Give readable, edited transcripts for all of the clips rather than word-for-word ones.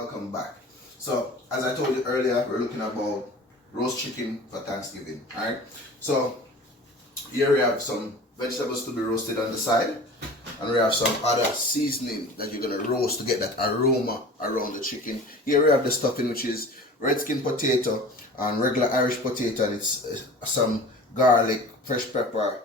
welcome back. So as I told you earlier, we're looking about roast chicken for Thanksgiving. Alright, so here we have some vegetables to be roasted on the side, and we have some other seasoning that you're gonna roast to get that aroma around the chicken. Here we have the stuffing, which is red skin potato and regular Irish potato, and it's some garlic, fresh pepper,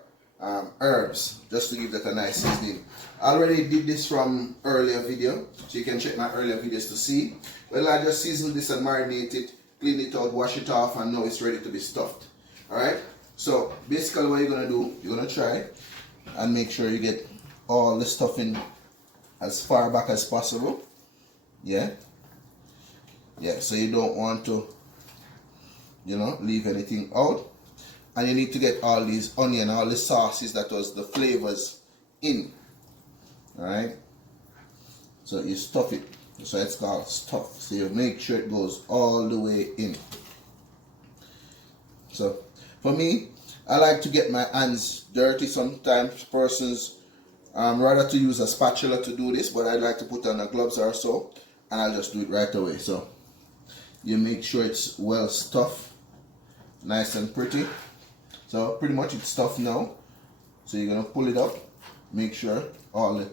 herbs, just to give that a nice seasoning. I already did this from earlier video, so you can check my earlier videos to see. Well, I just seasoned this and marinate it, clean it out, wash it off, and now it's ready to be stuffed. Alright, so basically what you're gonna do, you're gonna try and make sure you get all the stuffing as far back as possible. Yeah, so you don't want to, leave anything out. And you need to get all these onion, all the sauces, that was the flavors in. Alright, so you stuff it, so it's called stuff. So you make sure it goes all the way in. So for me, I like to get my hands dirty. Sometimes persons rather to use a spatula to do this, but I like to put on the gloves or so, and I'll just do it right away. So you make sure it's well stuffed, nice and pretty. So pretty much it's stuffed now. So you're gonna pull it up, make sure all the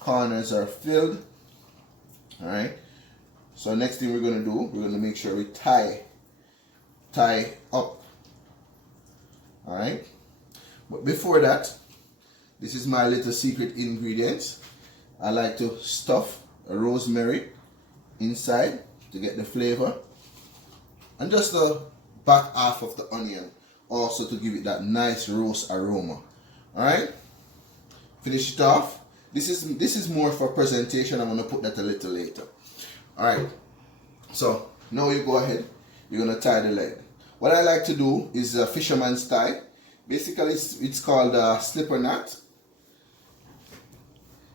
corners are filled. Alright, so next thing we're gonna do, we're gonna make sure we tie up. Alright, but before that, this is my little secret ingredients. I like to stuff a rosemary inside to get the flavor, and just the back half of the onion also to give it that nice roast aroma. Alright, finish it off. This is more for presentation. I'm going to put that a little later. Alright, so now you go ahead, you're going to tie the leg. What I like to do is a fisherman's tie. Basically it's called a slipper knot.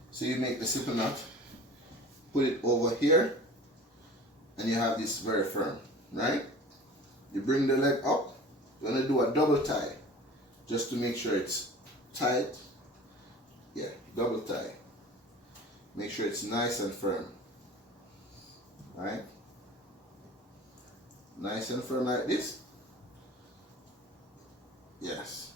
So you make the slipper knot, put it over here, and you have this very firm, right? You bring the leg up, you're going to do a double tie just to make sure it's tight. Yeah, double tie. Make sure it's nice and firm. Alright? Nice and firm like this. Yes.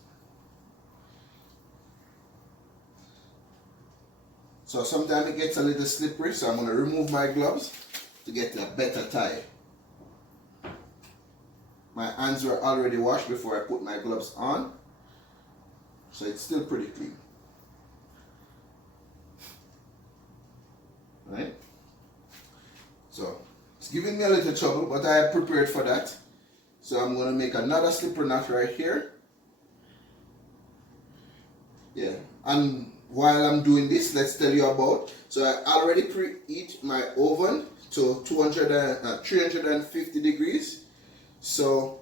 So sometimes it gets a little slippery, so I'm going to remove my gloves to get a better tie. My hands were already washed before I put my gloves on, so it's still pretty clean. Right? So it's giving me a little trouble, but I have prepared for that. So I'm going to make another slipper knot right here. Yeah, and while I'm doing this, let's tell you about, so I already preheat my oven to 350 degrees. So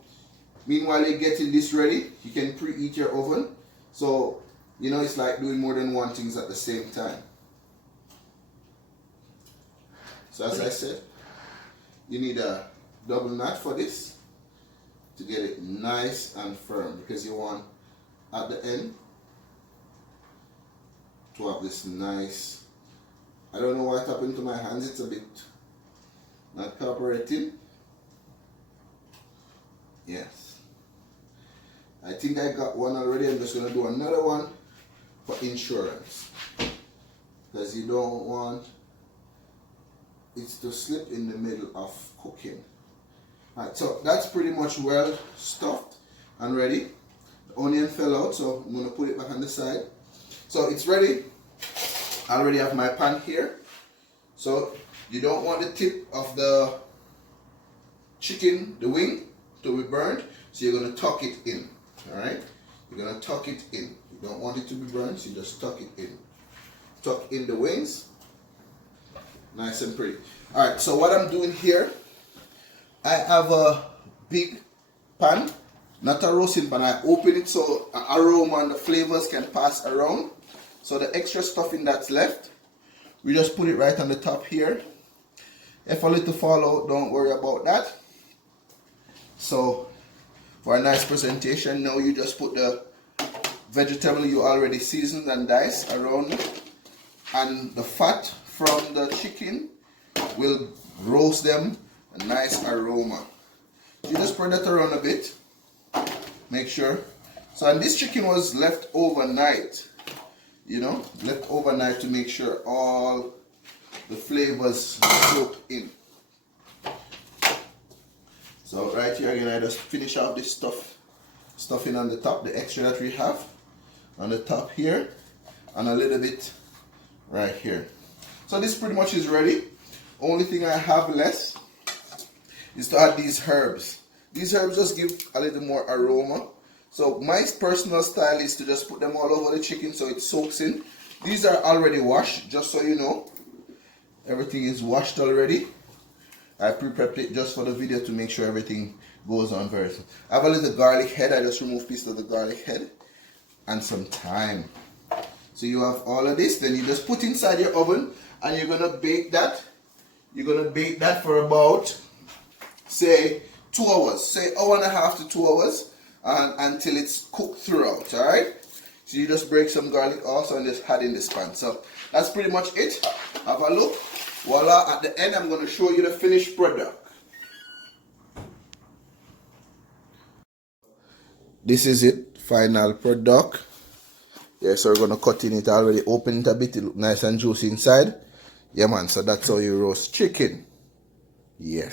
meanwhile you're getting this ready, you can preheat your oven. So it's like doing more than one thing at the same time. So as I said, you need a double knot for this to get it nice and firm, because you want at the end to have this nice, I don't know what happened to my hands, it's a bit not cooperating. Yes, I think I got one already. I'm just going to do another one for insurance, because you don't want it to slip in the middle of cooking. Alright, so that's pretty much well stuffed and ready. The onion fell out, so I'm going to put it back on the side. So it's ready. I already have my pan here. So you don't want the tip of the chicken, the wing, to be burned, so you're going to tuck it in. Alright, you're going to tuck it in. You don't want it to be burned, so you just tuck it in. Tuck in the wings, nice and pretty. Alright, so what I'm doing here, I have a big pan, not a roasting pan. I open it so the aroma and the flavors can pass around. So the extra stuffing that's left, we just put it right on the top here. If a little fall out, don't worry about that. So for a nice presentation, now you just put the vegetable you already seasoned and diced around it, and the fat from the chicken will roast them a nice aroma. You just spread that around a bit. Make sure. So, and this chicken was left overnight. You know, left overnight to make sure all the flavors soak in. So right here again, I just finish off this stuffing on the top, the extra that we have on the top here, and a little bit right here. So this pretty much is ready. Only thing I have left is to add these herbs. These herbs just give a little more aroma. So my personal style is to just put them all over the chicken so it soaks in. These are already washed, just so you know. Everything is washed already. I pre-prepped it just for the video to make sure everything goes on very smooth. I have a little garlic head. I just remove pieces of the garlic head and some thyme. So you have all of this. Then you just put inside your oven and you're gonna bake that. You're gonna bake that for about, say, 2 hours. Say 1.5 to 2 hours, and until it's cooked throughout. All right. So you just break some garlic also and just add in this pan. So that's pretty much it. Have a look. Voila, at the end I'm going to show you the finished product. This is it, final product. Yeah, so we're going to cut in it already, open it a bit, it look nice and juicy inside. Yeah man, so that's how you roast chicken. Yes.